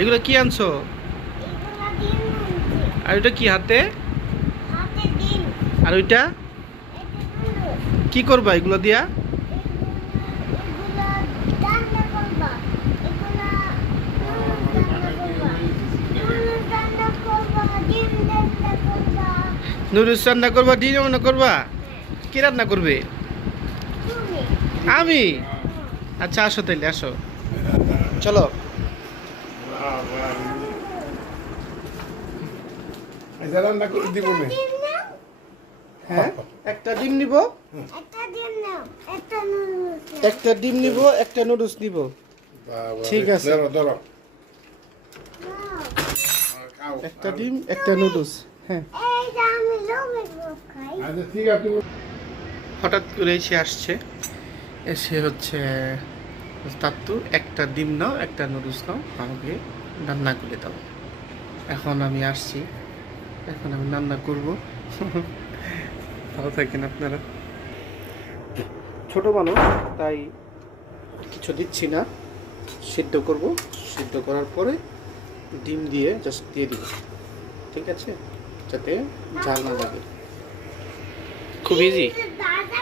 এগুলো কি আনছো? এগুলা ডিম আনছি। আর ওইটা কি হাতে? হাতে ডিম। আর ওইটা এটা নুডলস। কি করবা এগুলো দিয়া? এগুলা রান্না করবা। এগুলা নুডলস রান্না করবা। ডিম রান্না করবা। নুডলস রান্না করবা, ডিম রান্না করবা? হ্যাঁ, কি রান্না করবে? তুমি। আমি? আচ্ছা আসো তাইলে, আসো চলো। রান্না করে দিব না। ডিম নাও। হ্যাঁ, একটা ডিম নিব, একটা ডিম নাও। একটা নুডলস নাও। একটা ডিম নিব, একটা নুডলস নিব। ঠিক আছে। ধরো ধরো। নাও। খাও। একটা ডিম, একটা নুডলস। হ্যাঁ। এই যে আমি লোক খাই। আচ্ছা ঠিক আছে। হঠাৎ করে এসে আসছে, এসে হচ্ছে তাত্তু একটা ডিম নাও, একটা নুডলস নাও, আমাকে রান্না করে দাও। এখন আমি আসছি, এখন আমি রান্না করব। ভালো থাকেন আপনারা। ছোট মানুষ, তাই কিছু দিচ্ছি না, সিদ্ধ করব। সিদ্ধ করার পরে ডিম দিয়ে জাস্ট দিয়ে দিব, ঠিক আছে, যাতে ঝাল না লাগে। খুব ইজি। দাদা